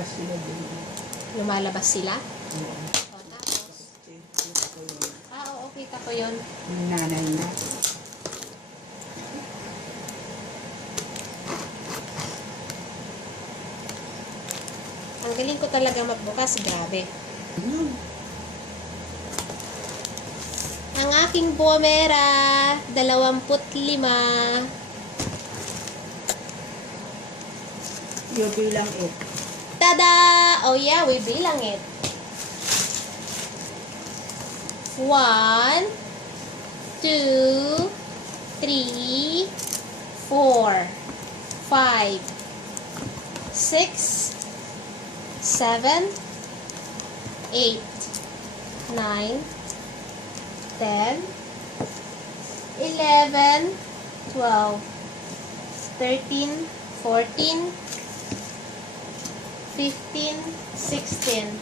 lumalabas sila din. Lumalabas sila? Oo. O, tapos? Kita ko yun. Oo, kita ko yun. Yung nanay na. Ang galing ko talaga magbukas, grabe. Ang aking bomera, 25. Yung bilang it. Tada! Oh yeah, we bilang it. 1, 2, 3, 4, 5, 6, 7, 8, 9, 10, 11, 12, 13, 14, 15, 16,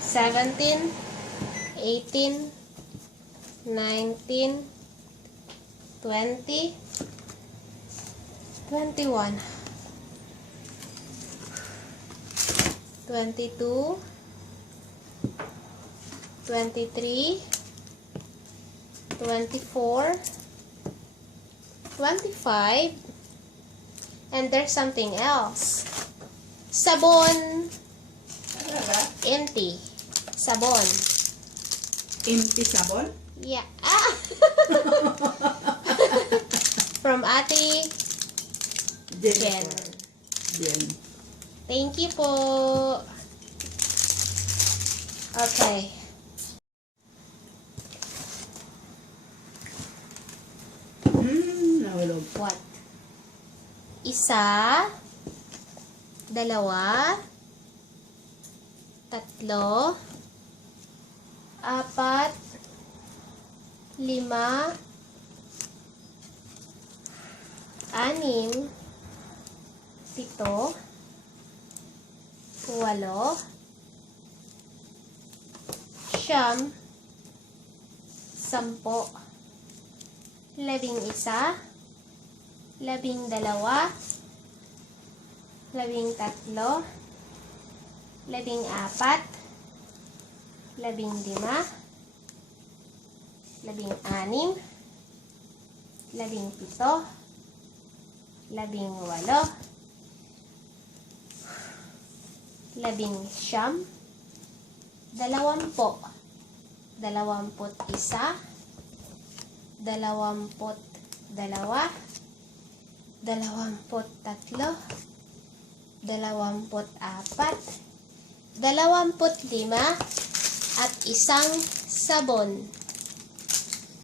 17, 18, 19, 20, 21, 22, 23, 24, 25, and there's something else. Sabon. Empty. Sabon. Empty sabon? Yeah. Ah! From Ate Jen. Jen. Thank you po. Okay. Nahulog. What? Isa, dalawa, tatlo, apat, lima, anim, pito, walo, siyam, 10, 11, 12, 13, 14, 15, 16, 17, 18, 19, 20, 21, 22, 23, 24, 25, at isang sabon.